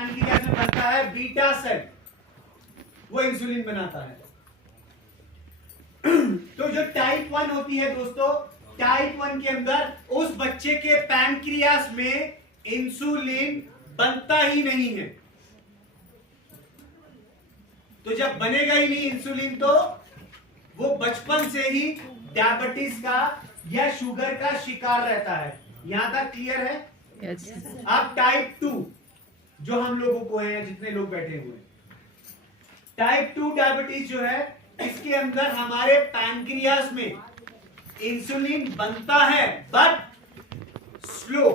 Pancreas में बनता है बीटा सेल, वो इंसुलिन बनाता है। तो जो टाइप 1 होती है दोस्तों, टाइप 1 के अंदर उस बच्चे के पैनक्रियास में इंसुलिन बनता ही नहीं है। तो जब बनेगा ही नहीं इंसुलिन तो वो बचपन से ही डायबिटीज का या शुगर का शिकार रहता है। यहां तक क्लियर है? Yes. अब टाइप 2 जो हम लोगों को है, जितने लोग बैठे हुए, टाइप 2 डायबिटीज जो है, इसके अंदर हमारे पैनक्रियास में इंसुलिन बनता है बट स्लो,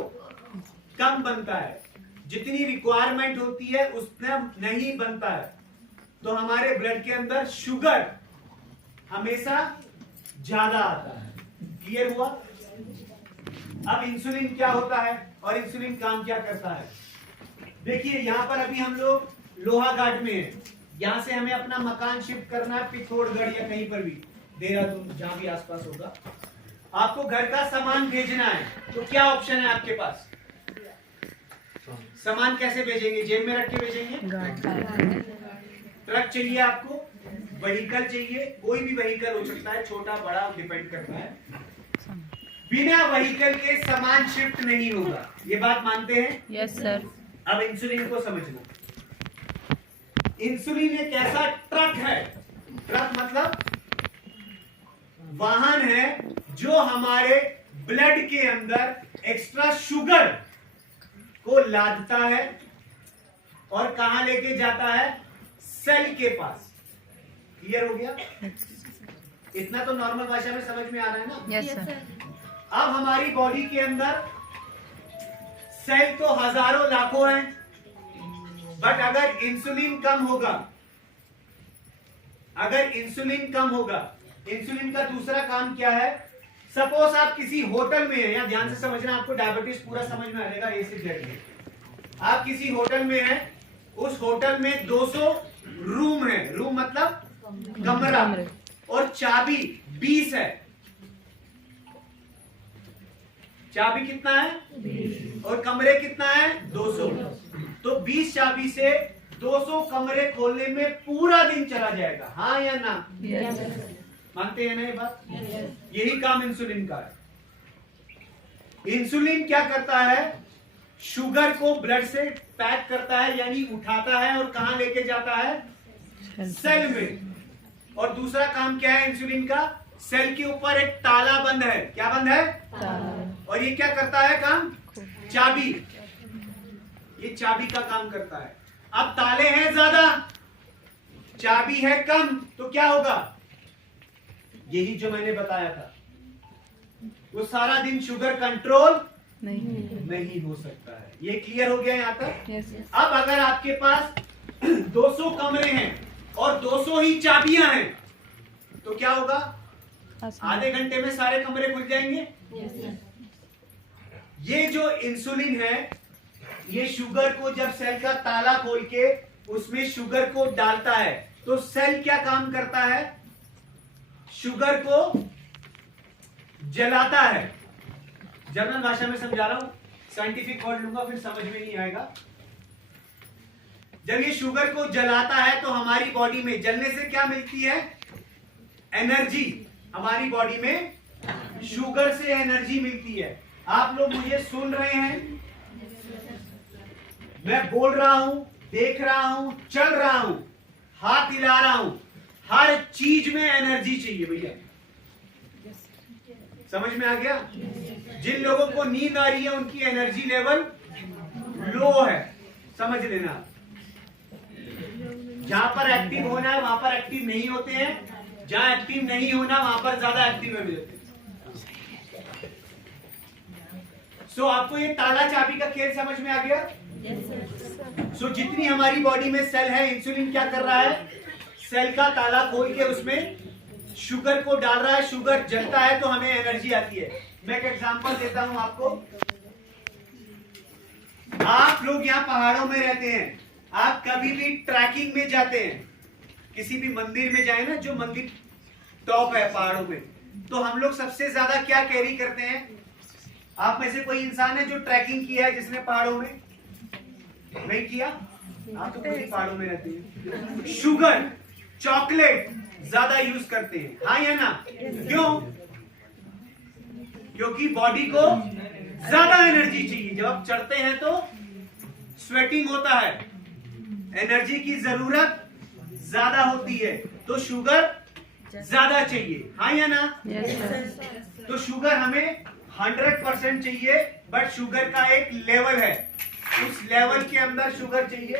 कम बनता है, जितनी रिक्वायरमेंट होती है उतना नहीं बनता है। तो हमारे ब्लड के अंदर शुगर हमेशा ज्यादा आता है। क्लियर हुआ? अब इंसुलिन क्या होता है और इंसुलिन काम क्या करता है? देखिए यहां पर अभी हम लोग लोहा घाट में हैं, यहां से हमें अपना मकान शिफ्ट करना है पिथौरागढ़ या कहीं पर भी, देहरादून, जहां भी आसपास होगा। आपको घर का सामान भेजना है, तो क्या ऑप्शन है आपके पास? सामान कैसे भेजेंगे? जेब में रख के भेजेंगे? ट्रक चाहिए आपको, व्हीकल चाहिए, कोई भी व्हीकल हो सकता है, छोटा बड़ा डिपेंड करता है। बिना व्हीकल के सामान शिफ्ट नहीं होगा, ये बात मानते हैं? Yes sir. अब इंसुलिन को समझना। इंसुलिन एक ऐसा ट्रक है, ट्रक मतलब वाहन है जो हमारे ब्लड के अंदर एक्स्ट्रा शुगर को लादता है और कहां लेके जाता है? सेल के पास। क्लियर हो गया? इतना तो नॉर्मल भाषा में समझ में आ रहा है ना? Yes sir. अब हमारी बॉडी के अंदर सेल तो हजारों लाखों हैं, बट अगर इंसुलिन कम होगा, अगर इंसुलिन कम होगा, इंसुलिन का दूसरा काम क्या है? सपोज आप किसी होटल में हैं, या ध्यान से समझना, आपको डायबिटीज पूरा समझ में आ जाएगा ए से जेड में। आप किसी होटल में हैं, उस होटल में 200 रूम है, रूम मतलब कमरा, और चाबी 20 है। चाबी कितना है? 20। और कमरे कितना है? 200। तो 20 चाबी से 200 कमरे खोलने में पूरा दिन चला जाएगा, हाँ या ना? यस। मानते हैं ना ये बात? यही काम इंसुलिन का है। इंसुलिन क्या करता है? शुगर को ब्लड से पैक करता है, यानी उठाता है और कहां लेके जाता है? सेल में। और दूसरा काम क्या है इंसुलिन का? सेल के ऊपर एक ताला बंद है। क्या बंद है? ताला। और ये क्या करता है काम? चाबी। ये चाबी का काम करता है। अब ताले हैं ज्यादा, चाबी है कम, तो क्या होगा? यही जो मैंने बताया था, वो सारा दिन शुगर कंट्रोल नहीं हो सकता है। ये क्लियर हो गया यहां तक? यस। अब अगर आपके पास 200 कमरे हैं और 200 ही चाबियां हैं, तो क्या होगा? आधे घंटे में सारे कमरे खुल जाएंगे। ये जो इंसुलिन है, ये शुगर को जब सेल का ताला खोल के उसमें शुगर को डालता है, तो सेल क्या काम करता है? शुगर को जलाता है। जर्नल भाषा में समझा रहा हूं, साइंटिफिक वर्ड लूंगा फिर समझ में नहीं आएगा। जब ये शुगर को जलाता है तो हमारी बॉडी में जलने से क्या मिलती है? एनर्जी। हमारी बॉडी में शुगर से एनर्जी मिलती है। आप लोग मुझे सुन रहे हैं, मैं बोल रहा हूं, देख रहा हूं, चल रहा हूं, हाथ हिला रहा हूं, हर चीज में एनर्जी चाहिए भैया। समझ में आ गया? जिन लोगों को नींद आ रही है उनकी एनर्जी लेवल लो है, समझ लेना। जहां पर एक्टिव होना है वहां पर एक्टिव नहीं होते हैं, जहां एक्टिव नहीं होना वहां पर ज्यादा एक्टिव होते हैं। सो आपको ये ताला चाबी का खेल समझ में आ गया? सो जितनी हमारी बॉडी में सेल है, इंसुलिन क्या कर रहा है? सेल का ताला खोल के उसमें शुगर को डाल रहा है, शुगर जलता है तो हमें एनर्जी आती है। मैं एक एग्जांपल देता हूं आपको। आप लोग यहाँ पहाड़ों में रहते हैं, आप कभी भी ट्रैकिंग में जाते हैं, किसी भी मंदिर में जाए ना, जो मंदिर टॉप है पहाड़ों में, तो हम लोग सबसे ज्यादा क्या कैरी करते हैं? आप में से कोई इंसान है जो ट्रैकिंग किया है, जिसने पहाड़ों में? नहीं किया? आप तो खुद ही पहाड़ों में रहते हैं। शुगर, चॉकलेट ज्यादा यूज करते हैं, हाँ या ना? क्यों? क्योंकि बॉडी को ज्यादा एनर्जी चाहिए। जब आप चढ़ते हैं तो स्वेटिंग होता है, एनर्जी की जरूरत ज्यादा होती है, तो शुगर ज्यादा चाहिए, हाँ या ना? तो शुगर हमें 100% चाहिए, बट शुगर का एक लेवल है, उस लेवल के अंदर शुगर चाहिए।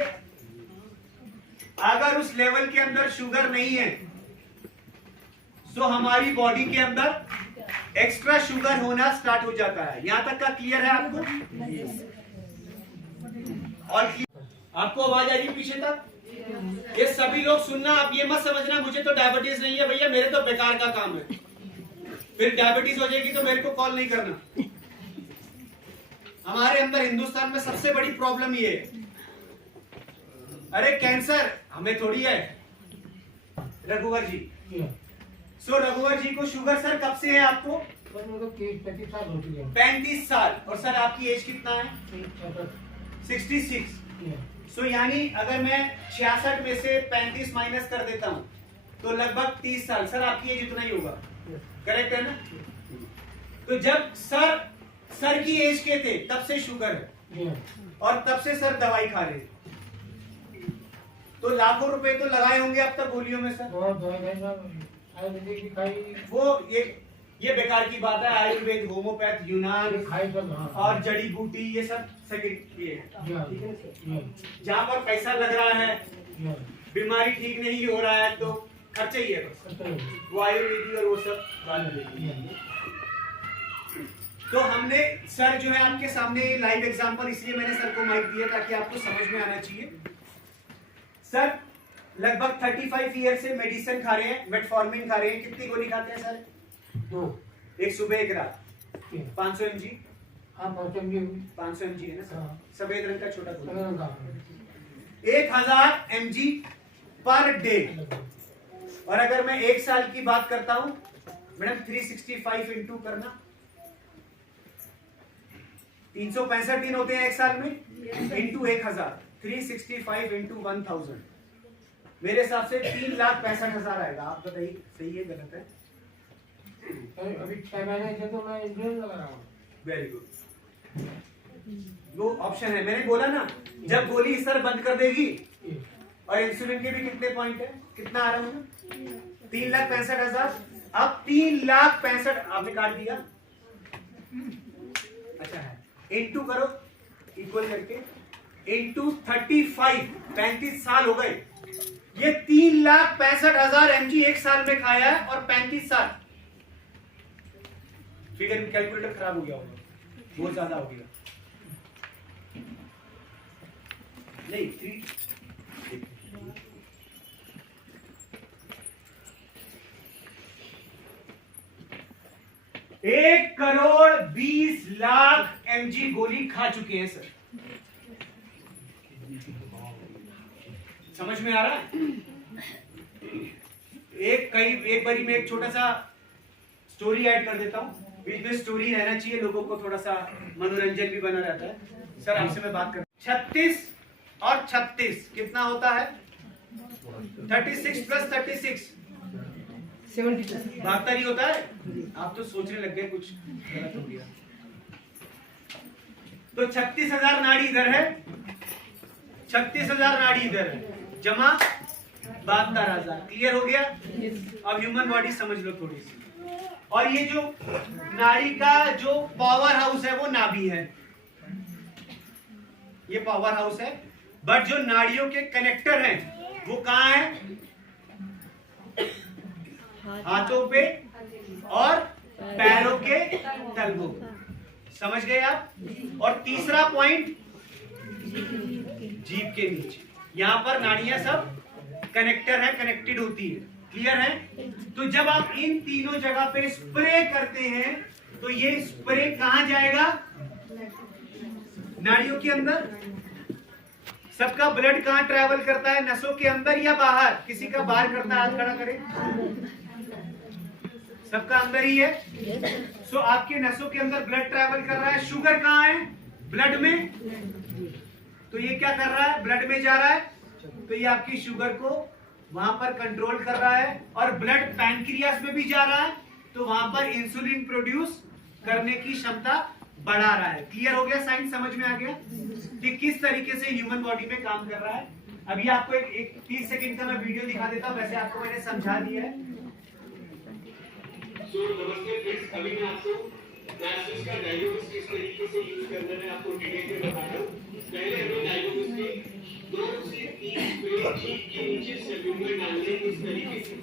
अगर उस लेवल के अंदर शुगर नहीं है तो हमारी बॉडी के अंदर एक्स्ट्रा शुगर होना स्टार्ट हो जाता है। यहां तक का क्लियर है आपको? और आपको आवाज आ रही पीछे तक? ये सभी लोग सुनना, आप ये मत समझना मुझे तो डायबिटीज नहीं है भैया, मेरे तो बेकार का काम है, फिर डायबिटीज हो जाएगी तो मेरे को कॉल नहीं करना। हमारे अंदर हिंदुस्तान में सबसे बड़ी प्रॉब्लम ये है, अरे कैंसर हमें थोड़ी है। रघुवर जी, सो रघुवर जी को शुगर सर कब से है आपको? 35 साल होती है। 35 साल। और सर आपकी एज कितना है? 66। सो यानी अगर मैं 66 में से 35 माइनस कर देता हूं तो लगभग 30 साल। सर आपकी एज इतना ही होगा, करेक्ट है ना? तो जब सर की एज के थे तब से शुगर है और तब से सर दवाई खा रहे हैं, तो लाखों रुपए तो लगाए होंगे अब तक गोलियों में सर। वो ये बेकार की बात है। आयुर्वेद, होम्योपैथ, यूनान और जड़ी बूटी, ये सब जहाँ पर पैसा लग रहा है, बीमारी ठीक नहीं हो रहा है तो खर्चा ही है बस, वो आयुर्वेदिक और वो सब। तो हमने सर जो है आपके सामने लाइव एग्जांपल, इसलिए मैंने सर को माइक दिया ताकि आपको समझ में आना चाहिए। सर लगभग 35 ईयर से मेडिसिन खा रहे हैं, मेटफॉर्मिन खा रहे हैं। कितनी गोली खाते हैं सर? 2, एक सुबह एक रात। 500 mg। हाँ 500 mg है ना सर? हाँ। सफेद रंग का छोटा गोली। 1000 mg पर डे। और अगर मैं एक साल की बात करता हूं मैडम, 365 इंटू करना, 365 दिन होते हैं एक साल में, इंटू 1000, 365 इंटू 1000, मेरे हिसाब से 3,65,000 आएगा। आप बताइए सही है गलत है? अभी 6 महीने से तो मैं इंश्योरेंस लगा रहा हूँ। वेरी गुड, वो ऑप्शन है। मैंने बोला ना, जब गोली सर बंद कर देगी, और इंसुलिन के भी कितने पॉइंट है, कितना आ रहा हूँ? 3,65,000। अब 3,65,000 आपने काट दिया, अच्छा है, इंटू करो इक्वल करके, इंटू 35, 35 साल हो गए। ये 3,65,000 mg एक साल में खाया है, और 35 साल। फिगर कैलकुलेटर खराब हो गया होगा, बहुत ज्यादा हो गया। नहीं 1,20,00,000 mg गोली खा चुके हैं सर। समझ में आ रहा है? एक बारी में एक छोटा सा स्टोरी ऐड कर देता हूँ, बीच में स्टोरी रहना चाहिए, लोगों को थोड़ा सा मनोरंजन भी बना रहता है। सर आपसे मैं बात कर, 36 और 36 कितना होता है? 36 प्लस 36 72 ही होता है। आप तो सोचने लग गए कुछ गलत हो गया। तो 36,000 नाड़ी इधर है, 36,000 नाड़ी इधर है, जमा 72,000। क्लियर हो गया? अब ह्यूमन बॉडी समझ लो थोड़ी सी। और ये जो नाड़ी का जो पावर हाउस है वो नाभि है, ये पावर हाउस है। बट जो नाड़ियों के कनेक्टर हैं वो कहां है? हाथों पे और पैरों के तलवों। समझ गए आप? और तीसरा पॉइंट जीभ के नीचे, यहां पर नाड़ियां सब कनेक्टर है, कनेक्टेड होती है। क्लियर है? तो जब आप इन तीनों जगह पे स्प्रे करते हैं तो ये स्प्रे कहां जाएगा? नाड़ियों के अंदर। सबका ब्लड कहां ट्रैवल करता है? नसों के अंदर या बाहर? किसी का बाहर करता है, हाथ खड़ा करें। सबका अंदर ही है। सो आपके नसों के अंदर ब्लड ट्रैवल कर रहा है। शुगर कहां है? ब्लड में। तो ये क्या कर रहा है, ब्लड में जा रहा है, तो ये आपकी शुगर को वहां पर कंट्रोल कर रहा है, और ब्लड पैनक्रियास में भी जा रहा है, तो वहां पर इंसुलिन प्रोड्यूस करने की क्षमता बढ़ा रहा है। क्लियर हो गया, साइंस समझ में आ गया कि किस तरीके से ह्यूमन बॉडी में काम कर रहा है। अभी आपको एक 30 सेकंड का मैं वीडियो दिखा देता हूं, वैसे आपको मैंने समझा दिया है। नमस्ते फ्रेंड्स, अभी मैं आपको डायबिटीज का डायग्नोसिस किस तरीके से यूज करना है आपको डिटेल में बता रहा हूं। पहले हमें डायग्नोसिस के 2 से 3 पेज के नीचे सेलुलर डालने इस तरीके से,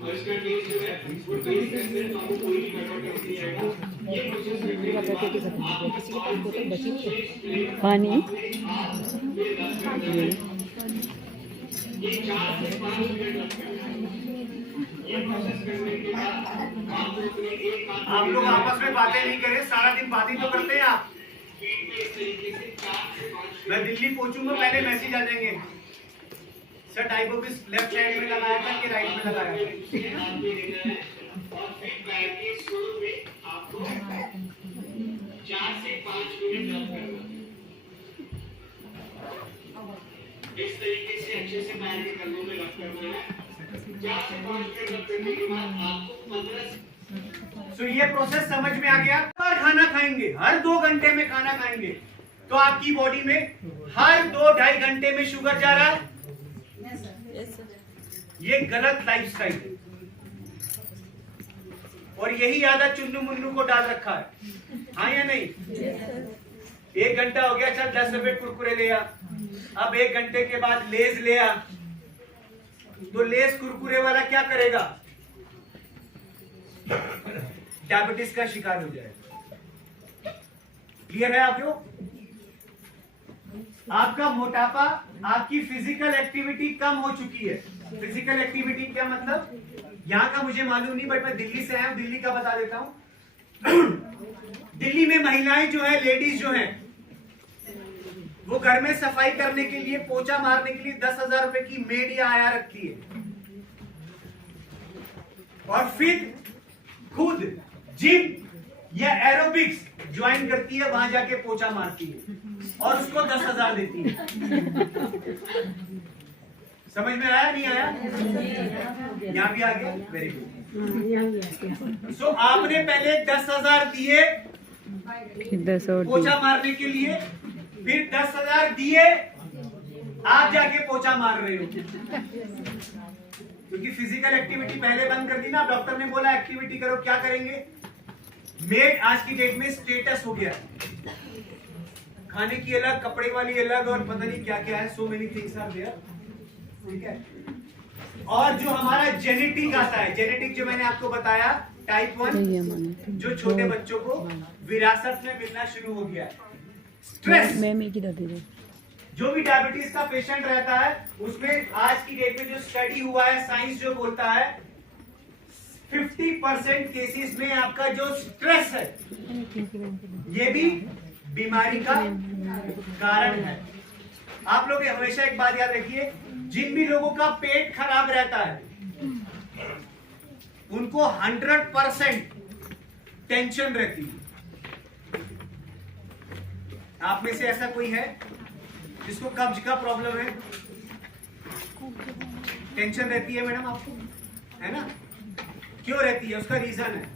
और इसका टेस्ट जो है वो टेस्ट करने में आपको कोई भी गड़बड़ नहीं आएगा। ये प्रोसेस करने के बाद किसी के पास बोतल बची नहीं है पानी, ये 4 से 5 मिनट लगता है। आप लोग आपस में बातें नहीं करें, सारा दिन बातें तो करते हैं आप। मैं दिल्ली पहुंचूंगा, पहले मैसेज आ जाएंगे, सर टाइपोबिस लेफ्ट साइड में लगाया था कि राइट में लगाया था। और फीडबैक के शुरू में आपको 4 से 5 मिनट रब करना, इस तरीके से अच्छे से पैर के कंधों में रब करना है। 4 से 5 मिनट रब करने के बाद आपको 15 तो ये प्रोसेस समझ में आ गया। और खाना खाएंगे, हर 2 घंटे में खाना खाएंगे, तो आपकी बॉडी में हर 2-2.5 घंटे में शुगर जा रहा है। ये गलत लाइफस्टाइल है, और यही आदत चुन्नू मुन्नू को डाल रखा है, हाँ या नहीं? 1 घंटा हो गया, चल 10 रुपए कुरकुरे ले आ, अब 1 घंटे के बाद लेज ले आ, तो लेज कुरकुरे वाला क्या करेगा, डायबिटीज का शिकार हो जाएगा। क्लियर है आपको? आपका मोटापा, आपकी फिजिकल एक्टिविटी कम हो चुकी है। फिजिकल एक्टिविटी क्या मतलब, यहाँ का मुझे मालूम नहीं, बट मैं दिल्ली से आया हूं, दिल्ली का बता देता हूं। दिल्ली में महिलाएं जो है, लेडीज जो हैं, वो घर में सफाई करने के लिए, पोछा मारने के लिए 10,000 रुपए की मेड या आया रखती है, और फिर खुद जिम या एरोबिक्स ज्वाइन करती है, वहां जाके पोछा मारती है, और उसको 10,000 देती है। समझ में आया नहीं आया? यहाँ भी आ गया, वेरी गुड। सो आपने पहले 10,000 दिए पोछा मारने के लिए, फिर 10,000 दिए, आप जाके पोछा मार रहे हो, क्योंकि फिजिकल एक्टिविटी पहले बंद कर दी ना। डॉक्टर ने बोला एक्टिविटी करो, क्या करेंगे? मेड आज की डेट में स्टेटस हो गया, खाने की अलग, कपड़े वाली अलग, और पता नहीं क्या क्या है, so many things are there. ठीक है, और जो हमारा जेनेटिक आता है, जेनेटिक जो मैंने आपको बताया टाइप 1, जो छोटे बच्चों को विरासत में मिलना शुरू हो गया है। स्ट्रेस, जो भी डायबिटीज का पेशेंट रहता है, उसमें आज की डेट में जो स्टडी हुआ है, साइंस जो बोलता है 50% केसेस में आपका जो स्ट्रेस है, ये भी बीमारी का कारण है। आप लोग हमेशा एक बात याद रखिए, जिन भी लोगों का पेट खराब रहता है, उनको 100% टेंशन रहती है। आप में से ऐसा कोई है जिसको कब्ज का प्रॉब्लम है? टेंशन रहती है मैडम आपको, है ना? क्यों रहती है? उसका रीजन है,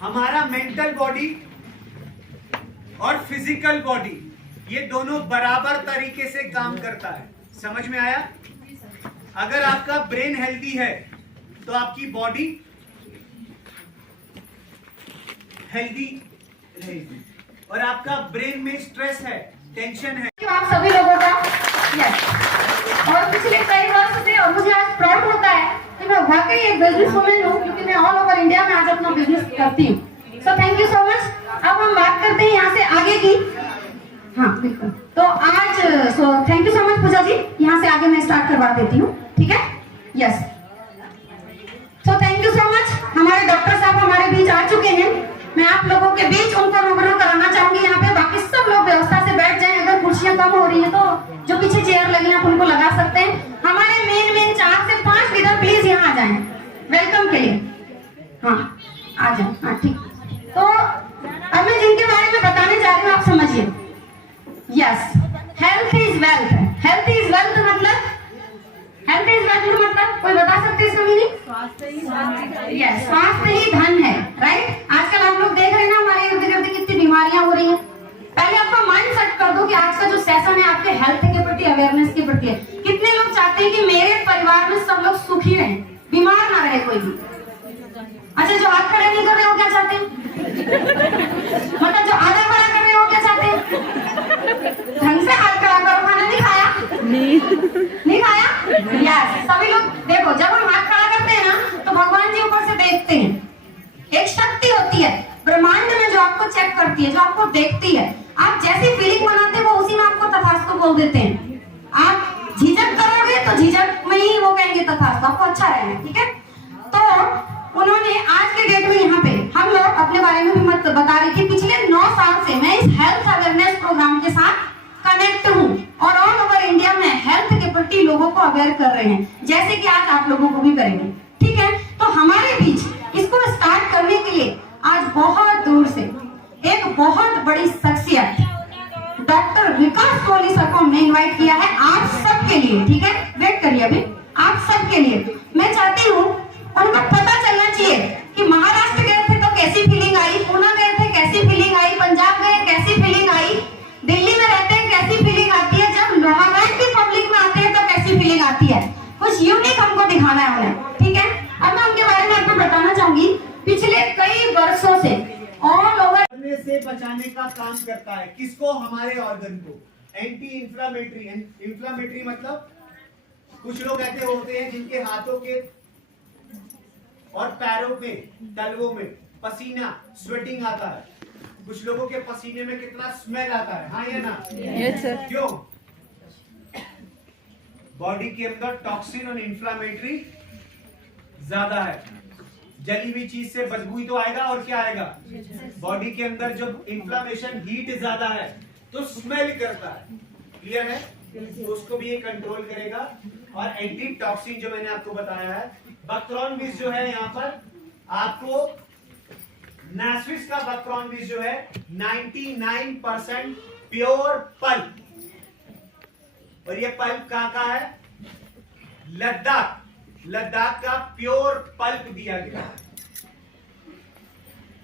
हमारा मेंटल बॉडी और फिजिकल बॉडी, ये दोनों बराबर तरीके से काम करता है। समझ में आया? अगर आपका ब्रेन हेल्दी है तो आपकी बॉडी हेल्दी रहेगी, और आपका ब्रेन में स्ट्रेस है, टेंशन है। आप सभी लोगों का यस, और पिछले कई वर्ष से, और मुझे आज प्राउड होता है कि मैं वाकई एक बिजनेस वुमन हूँ, क्योंकि मैं ऑल ओवर इंडिया में आज अपना बिजनेस करती हूँ। सो थैंक यू सो मच। अब हम बात करते हैं यहाँ से आगे की। हाँ बिल्कुल, तो आज so thank you so much Pooja ji, यहाँ से आगे मैं स्टार्ट करवा देती हूँ, ठीक है? Yes, so thank you so much. हमारे डॉक्टर साहब हमारे बीच आ चुके हैं, मैं आप लोगों के बीच उनको रूबरू कराना चाहूंगी। यहाँ पे बाकी सब लोग व्यवस्था से बैठ जाएं, अगर कुर्सियां कम हो रही है तो जो पीछे चेयर लगी आप उनको लगा सकते हैं। हमारे मेन 4 से 5 लीडर प्लीज यहाँ आ जाएं वेलकम के लिए। हाँ आ जाए, हाँ ठीक। तो अब मैं जिनके बारे में बताने जा रही हूँ आप समझिए। Yes, health is wealth. Health is wealth मतलब, हेल्थ इज वेल्थ मतलब कोई बता सकते हैं इसका मीनिंग? यस, स्वास्थ्य ही धन है, राइट। आजकल आप लोग देख रहे हैं ना हमारे इर्द गिर्द कितनी बीमारियां हो रही हैं। पहले आपका माइंड सेट कर दो कि आज का जो सेशन है आपके हेल्थ के प्रति, अवेयरनेस के प्रति है। कितने लोग चाहते हैं कि मेरे परिवार में सब लोग सुखी रहें, बीमार ना रहे कोई भी? अच्छा, जो हाथ खड़े नहीं कर रहे हो क्या चाहते हैं? मतलब जो आधा खड़ा कर रहे हो क्या चाहते हैं? ढंग से हाथ खड़ा करो। खाना नहीं खाया? नहीं खाया? यस, सभी लोग देखो, जब हम हाथ खड़ा करते हैं ना तो भगवान जी ऊपर से देखते हैं। एक शक्ति होती है ब्रह्मांड में जो आपको चेक करती है, जो आपको देखती है। आप जैसी फीलिंग बनाते हो वो उसी में आपको तथास्तु बोल देते हैं। आप झिझक करोगे तो झिझक में ही वो कहेंगे तथास्तु, आपको अच्छा रहेगा, ठीक है। तो उन्होंने आज के डेट में यहाँ पे हम लोग अपने बारे में भी मत बता रही थी। पिछले 9 साल से मैं इस हेल्थ अवेयरनेस प्रोग्राम के साथ कनेक्ट हूँ और ऑल ओवर इंडिया में हेल्थ के प्रति लोगों को अवेयर कर रहे हैं, जैसे कि आज आप लोगों को भी करेंगे, ठीक है। तो हमारे बीच इसको स्टार्ट करने के लिए आज बहुत दूर से एक बहुत बड़ी शख्सियत डॉक्टर विकास कोहली सर को हमने इनवाइट किया है आप सबके लिए, ठीक है। वेट करिए, अभी आप सबके लिए मैं चाहती हूँ उनको पता चलना चाहिए कि महाराष्ट्र गए थे तो कैसी फीलिंग आई, पुणे गए थे कैसी फीलिंग आई, पंजाब गए कैसी फीलिंग आई, दिल्ली में रहते हैं कैसी फीलिंग आती है, जब लोहागंज की पब्लिक में आते हैं तो कैसी फीलिंग आती है। कुछ यूनिक हमको दिखाना है उन्हें, ठीक है। अब मैं उनके बारे में आपको बताना चाहूंगी। पिछले कई वर्षों से ऑल ओवर से बचाने का काम करता है। किसको? हमारे ऑर्गन को। Anti inflammatory. इंफ्लामेटरी मतलब कुछ लोग ऐसे होते हैं जिनके हाथों के और पैरों पे, तलवों में पसीना, स्वेटिंग आता है। कुछ लोगों के पसीने में कितना स्मेल आता है, हाँ या ना? Yes sir. क्यों? बॉडी के अंदर टॉक्सिन और इंफ्लामेटरी ज्यादा है। जली हुई चीज से बदबू तो आएगा, और क्या आएगा? बॉडी के अंदर जब इंफ्लामेशन, हीट ज्यादा है तो स्मेल करता है, क्लियर है? तो उसको भी ये कंट्रोल करेगा। और एंटी टॉक्सिन जो मैंने आपको बताया है, बकथ्रॉन बीज जो है यहाँ पर आपको, नास्विस का बकथ्रॉन बीज जो है 99% प्योर पल्प, और ये पल्प कहाँ का है? लद्दाख का प्योर पल्प दिया गया।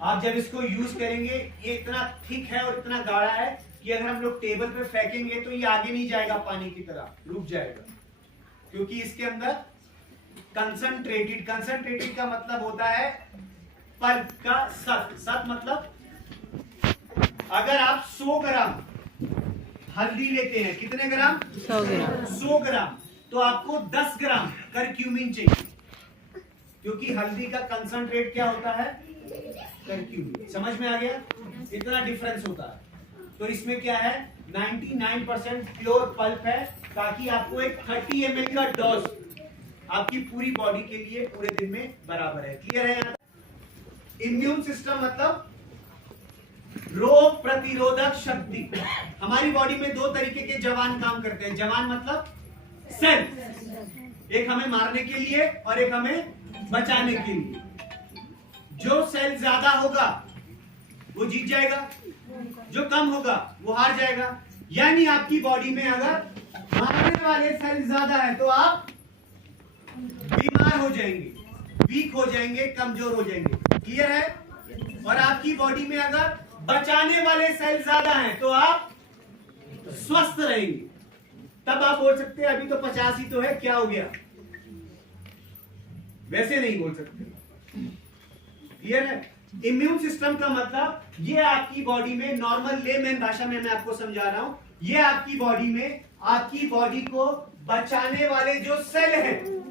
आप जब इसको यूज करेंगे, ये इतना थिक है और इतना गाढ़ा है कि अगर हम लोग टेबल पे फेंकेंगे तो ये आगे नहीं जाएगा, पानी की तरह रुक जाएगा, क्योंकि इसके अंदर कंसंट्रेटेड का मतलब होता है पल्प का सत मतलब अगर आप 100 ग्राम हल्दी लेते हैं, कितने ग्राम? 100 ग्राम, तो आपको 10 ग्राम करक्यूमिन चाहिए, क्योंकि हल्दी का कंसंट्रेट क्या होता है? करक्यूमिन। समझ में आ गया? इतना डिफरेंस होता है। तो इसमें क्या है? 99% प्योर पल्प है, ताकि आपको एक 30 ml का डोज आपकी पूरी बॉडी के लिए पूरे दिन में बराबर है। क्लियर है? इम्यून सिस्टम मतलब रोग प्रतिरोधक शक्ति। हमारी बॉडी में 2 तरीके के जवान काम करते हैं। जवान मतलब सेल, एक हमें मारने के लिए और एक हमें बचाने के लिए। जो सेल ज्यादा होगा वो जीत जाएगा, जो कम होगा वो हार जाएगा। यानी आपकी बॉडी में अगर मारने वाले सेल ज्यादा है तो आप बीमार हो जाएंगे, वीक हो जाएंगे, कमजोर हो जाएंगे। क्लियर है? और आपकी बॉडी में अगर बचाने वाले सेल ज्यादा हैं तो आप स्वस्थ रहेंगे। तब आप बोल सकते हैं अभी तो 50 ही तो है, क्या हो गया? वैसे नहीं बोल सकते। क्लियर है? इम्यून सिस्टम का मतलब ये आपकी बॉडी में, नॉर्मल लेमैन भाषा में मैं आपको समझा रहा हूं, ये आपकी बॉडी में आपकी बॉडी को बचाने वाले जो सेल हैं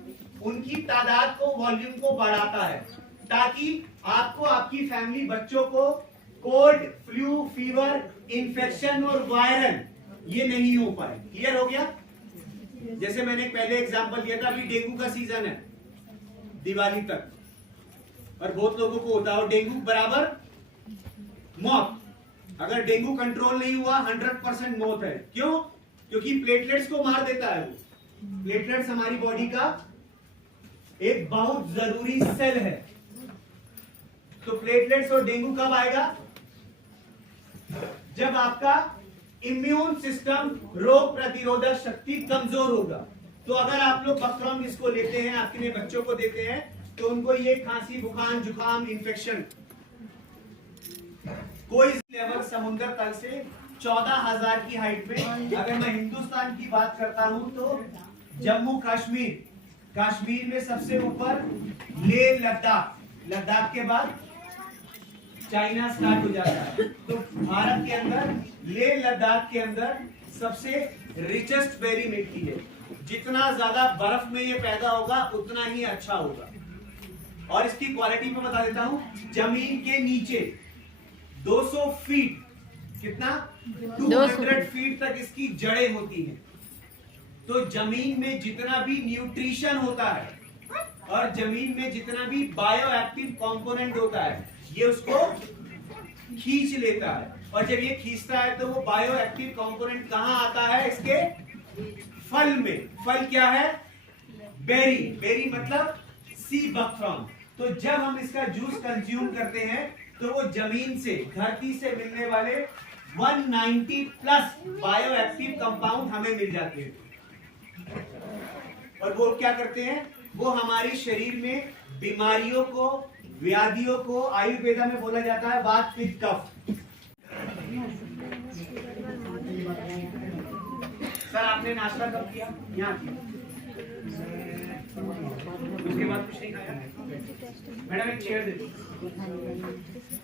उनकी तादाद को, वॉल्यूम को बढ़ाता है, ताकि आपको, आपकी फैमिली, बच्चों को कोल्ड, फ्लू, फीवर, इन्फेक्शन और वायरल ये नहीं हो पाए। क्लियर हो गया? जैसे मैंने पहले एग्जांपल दिया था, अभी डेंगू का सीजन है दिवाली तक, और बहुत लोगों को होता है, और डेंगू बराबर मौत। अगर डेंगू कंट्रोल नहीं हुआ 100% मौत है। क्यों? क्योंकि प्लेटलेट्स को मार देता है। वो प्लेटलेट्स हमारी बॉडी का एक बहुत जरूरी सेल है। तो प्लेटलेट्स और डेंगू कब आएगा? जब आपका इम्यून सिस्टम, रोग प्रतिरोधक शक्ति कमजोर होगा। तो अगर आप लोग बकथ्रॉन इसको लेते हैं, अपने बच्चों को देते हैं, तो उनको ये खांसी, बुखार, जुकाम, इन्फेक्शन, कोई लेवल समुद्र तल से 14,000 की हाइट में, अगर मैं हिंदुस्तान की बात करता हूं तो जम्मू कश्मीर, कश्मीर में सबसे ऊपर लेह लद्दाख, लद्दाख के बाद चाइना स्टार्ट हो जाता है। तो भारत के अंदर लेह लद्दाख के अंदर सबसे रिचेस्ट बेरी मिलती है। जितना ज्यादा बर्फ में ये पैदा होगा उतना ही अच्छा होगा। और इसकी क्वालिटी में बता देता हूं, जमीन के नीचे 200 फीट, कितना 200 फीट तक इसकी जड़ें होती हैं। तो जमीन में जितना भी न्यूट्रिशन होता है और जमीन में जितना भी बायो एक्टिव कॉम्पोनेंट होता है, ये उसको खींच लेता है। और जब ये खींचता है तो वो बायो एक्टिव कॉम्पोनेंट कहां आता है? इसके फल में। फल क्या है? बेरी। बेरी मतलब सी बकथ्रॉन। तो जब हम इसका जूस कंज्यूम करते हैं तो वो जमीन से, धरती से मिलने वाले 190 प्लस बायो एक्टिव कंपाउंड हमें मिल जाते हैं। और वो क्या करते हैं? वो हमारे शरीर में बीमारियों को, व्याधियों को, आयुर्वेदा में बोला जाता है वात, पित्त, कफ। सर आपने नाश्ता कब किया? यहाँ किया। उसके बाद कुछ नहीं खाया? मैडम एक चेयर दे दो।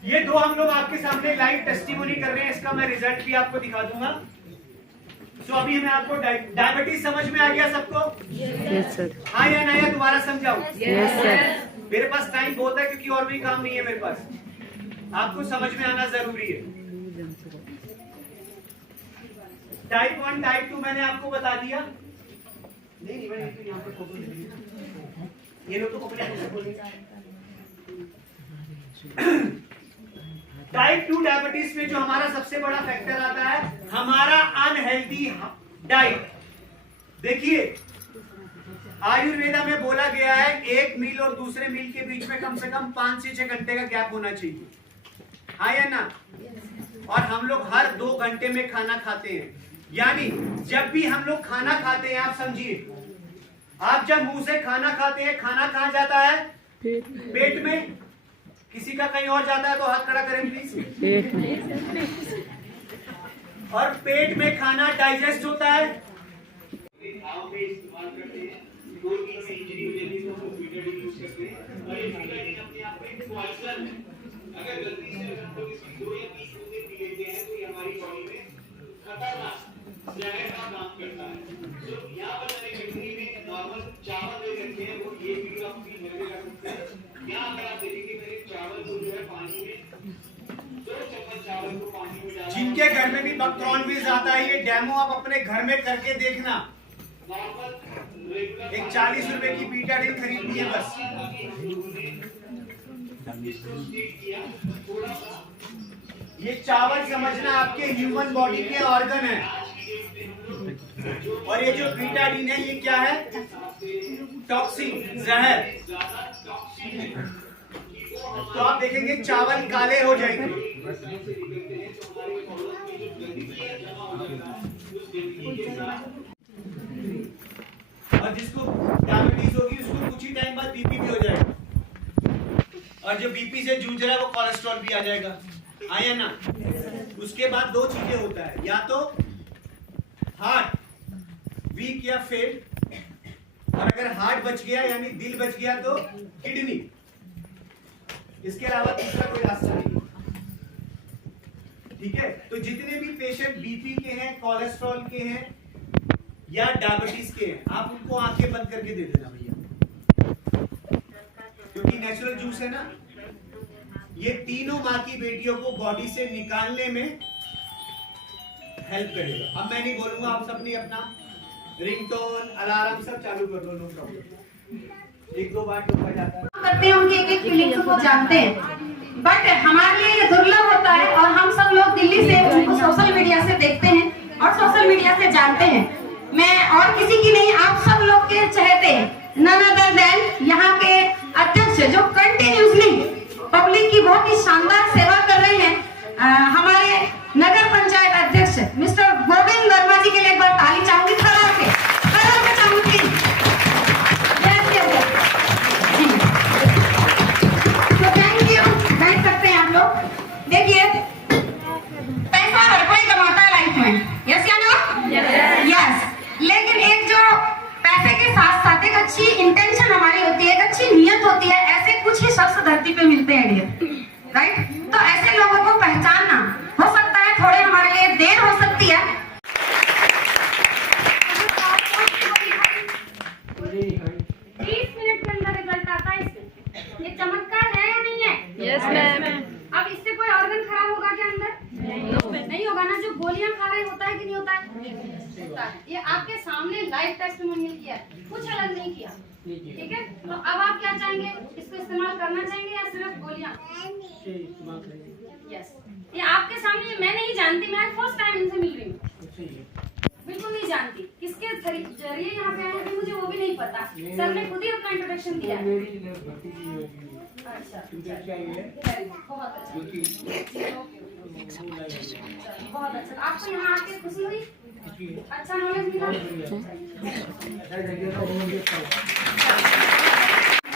ये दो हम लोग आपके सामने लाइव टेस्टिमोनी कर रहे हैं, इसका मैं रिजल्ट भी आपको दिखा दूंगा। तो अभी मैं आपको डायबिटीज समझ में आ गया सबको? Yes sir. हाँ या ना, या दोबारा समझाऊं? Yes sir. मेरे पास टाइम बहुत है क्योंकि और भी काम नहीं है मेरे पास। आपको समझ में आना जरूरी है। टाइप 1, टाइप 2 मैंने आपको बता दिया। नहीं मैंने यहाँ पर फोटो नहीं दिया। ये लोग तो टाइप 2 डायबिटीज में जो हमारा सबसे बड़ा फैक्टर आता है, हमारा अनहेल्दी डाइट। देखिए आयुर्वेदा में बोला गया है एक मील और दूसरे मील के बीच में कम से कम 5 से 6 घंटे का गैप होना चाहिए। हाँ या ना? और हम लोग हर 2 घंटे में खाना खाते हैं। यानी जब भी हम लोग खाना खाते हैं, आप समझिए, आप जब मुंह से खाना खाते हैं, खाना कहां जाता है? पेट में। किसी का कहीं और जाता है तो हाथ खड़ा करें प्लीज। और पेट में खाना डाइजेस्ट होता है। घाव में इस्तेमाल करते हैं, कोई भी इंजरी हो जाती है तो हम बीटाडीन यूज करते हैं। और ये बीटाडीन अपने आप में पॉइजन है। अगर गलती से हम लोग इसकी 2 या 30 बूंदें पी लेते हैं तो ये हमारी बॉडी में खतरनाक जहर का काम करता है। तो यहाँ पर मैंने किडनी में नॉर्मल चावल ले रखे हैं, वो 1 किलो आप 3 घंटे रख सकते हैं। यहाँ अगर आप देखेंगे मैंने चावल को जो है पानी में 2 चम्मच चावल को पानी में डाला। जिनके घर में भी बकथ्रॉन विज आता है, ये डेमो आप अपने घर में करके देखना। एक 40 रुपए की बीटाडीन खरीदनी है बस। ये चावल समझना आपके ह्यूमन बॉडी के ऑर्गन है। और ये जो बीटाडीन है ये क्या है? टॉक्सिन, जहर। तो आप देखेंगे चावल काले हो जाएंगे। और जिसको डायबिटीज होगी उसको कुछ ही टाइम बाद बीपी भी हो जाएगा। और जो बीपी से जूझ रहा है वो कोलेस्ट्रॉल भी आ जाएगा। आया ना? उसके बाद 2 चीजें होता है, या तो हार्ट वीक या फेल, और अगर हार्ट बच गया यानी दिल बच गया तो किडनी। इसके अलावा दूसरा कोई रास्ता नहीं। ठीक है? तो जितने भी पेशेंट बीपी के हैं, कोलेस्ट्रॉल के हैं या डायबिटीज के हैं, आप उनको आंखें बंद करके दे देना भैया, क्योंकि नेचुरल जूस है ना। ये तीनों माँ की बेटियों को बॉडी से निकालने में हेल्प करेगा। अब मैं नहीं बोलूंगा, आप सब ने अपना रिंगटोन, अलार्म सब चालू कर दो, नो प्रॉब्लम। 1-2 बार टोका जाता है। करते हैं, उनके एक-एक फीलिंग्स को जानते हैं, बट हमारे लिए ये दुर्लभ होता है। और हम सब लोग दिल्ली से उनको सोशल मीडिया से देखते हैं और सोशल मीडिया से जानते हैं। मैं और किसी की नहीं, आप सब लोग के चहेते हैं, नन अदर देन यहाँ के अध्यक्ष जो कंटिन्यूसली पब्लिक की बहुत ही शानदार सेवा कर रहे हैं, हमारे नगर पंचायत अध्यक्ष मिस्टर होता है, ये आपके सामने लाइव टेस्टिमोनियल किया है, कुछ अलग नहीं किया। ठीक है, तो अब आप क्या चाहेंगे, इसको इस्तेमाल करना चाहेंगे या सिर्फ गोलियां? यस, ये आपके सामने, मैं नहीं जानती, मैं फर्स्ट टाइम इनसे मिल रही हूँ, बिल्कुल नहीं जानती, किसके जरिए यहाँ पे आए हैं मुझे वो भी नहीं पता। सर ने खुद ही अपना इंट्रोडक्शन दिया है। अच्छा, बहुत अच्छा, बहुत अच्छा। आपको यहाँ आके खुशी हुई, अच्छा नॉलेज मिला।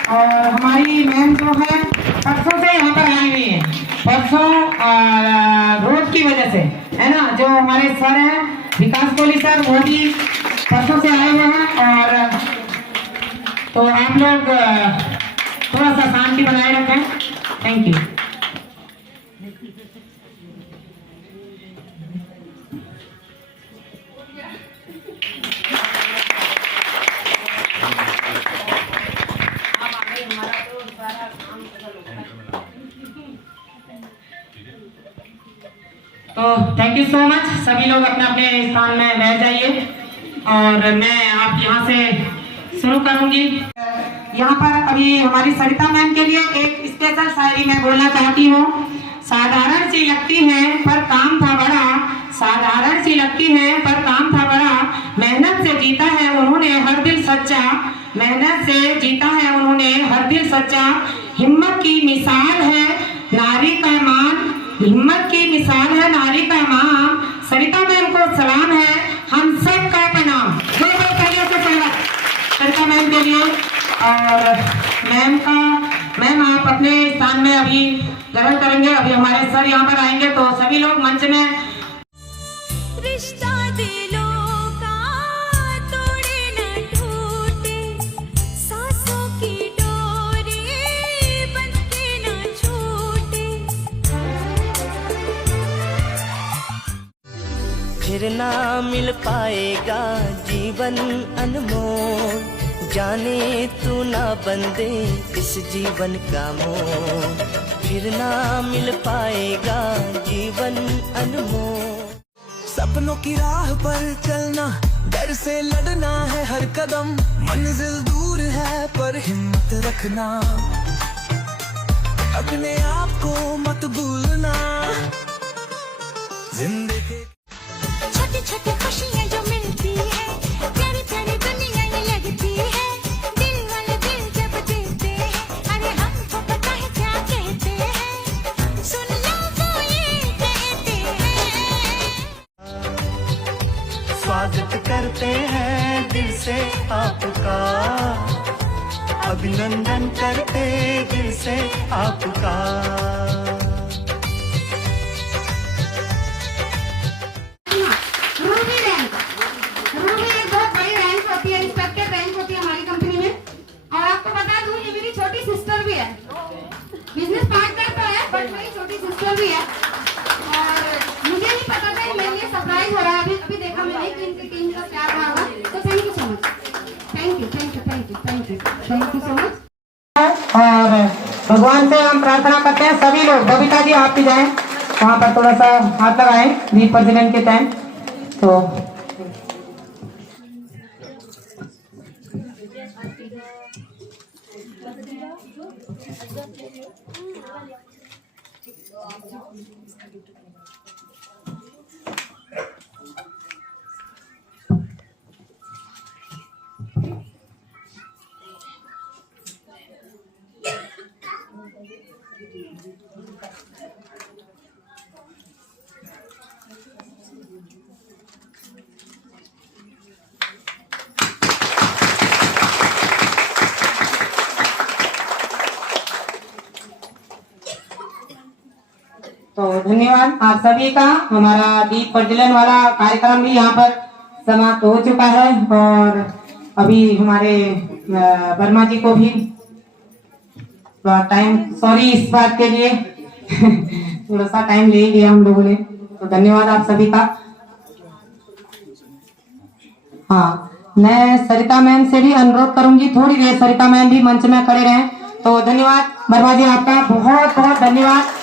और हमारी मैम जो है परसों से यहाँ पर आई हुई है, परसों रोड की वजह से, है ना। जो हमारे सर हैं विकास कोहली सर, वो भी परसों से आए हुए हैं। और तो आप लोग थोड़ा सा शांति बनाए रखें। Thank you. तो थैंक यू सो मच। सभी लोग अपने अपने स्थान में बैठ जाइए और मैं आप यहाँ से शुरू करूंगी। यहाँ पर अभी हमारी सरिता मैम के लिए एक स्पेशल शायरी मैं बोलना चाहती हूँ। साधारण सी लगती है पर काम था बड़ा, साधारण सी लगती है पर काम था बड़ा, मेहनत से जीता है उन्होंने हर दिल सच्चा, मेहनत से जीता है उन्होंने हर दिल सच्चा, हिम्मत की मिसाल है नारी का मान, हिम्मत की मिसाल है नारी का मान, सरिता मैम को सलाम है हम सब का प्रणाम। जो पहले से स्वागत सरिता मैम के लिए। और मैम आप अपने स्थान में अभी ग्रहण करेंगे। अभी हमारे सर यहाँ पर आएंगे तो सभी लोग मंच में। रिश्ता दिलों का तोड़े न टूटे, सांसों की डोरी बंध के न छूटे, फिर ना मिल पाएगा जीवन अनमोल, जाने तू ना बंदे इस जीवन का मोल, फिर ना मिल पाएगा जीवन अनमोल। सपनों की राह पर चलना, डर से लड़ना है हर कदम, मंजिल दूर है पर हिम्मत रखना, अपने आप को मत भूलना, जिंदगी छोटी छोटी खुशियाँ जो मिलती है, प्यारी प्यारी दुनिया ये लगती है, दिल वाले दिल जब देते हैं, अरे हमको पता है क्या कहते हैं, सुन लो वो ये कहते हैं। स्वागत करते हैं दिल से आपका, अभिनंदन करते दिल से आपका। रूबी रैंक, रूबी एक बहुत बड़ी रैंक होती है, रिस्पेक्टेड रैंक होती है हमारी कंपनी में। और आपको बता दूं ये मेरी छोटी सिस्टर भी है, बिजनेस पार्टनर तो है बट मेरी छोटी सिस्टर भी है। और मुझे नहीं पता था कि मेरे लिए सरप्राइज हो रहा है, अभी देखा मैंने कि इनकी टीम का प्यार रहा होगा। तो thank you so much, thank you thank you thank you thank you thank you so much. और भगवान से हम प्रार्थना करते हैं सभी लोग, बबीता जी आप भी जाएं वहाँ पर, थोड़ा सा हाथ लगाएं दीप प्रज्वलन के टाइम। तो तो धन्यवाद आप सभी का। हमारा दीप प्रज्वलन वाला कार्यक्रम भी यहाँ पर समाप्त हो चुका है। और अभी हमारे वर्मा जी को भी थोड़ा टाइम, सॉरी इस बात के लिए थोड़ा सा टाइम ले लिया हम लोगों ने, तो धन्यवाद आप सभी का। हाँ, मैं सरिता मैम से भी अनुरोध करूंगी थोड़ी देर सरिता मैम भी मंच में खड़े रहें। तो धन्यवाद वर्मा जी, आपका बहुत बहुत धन्यवाद।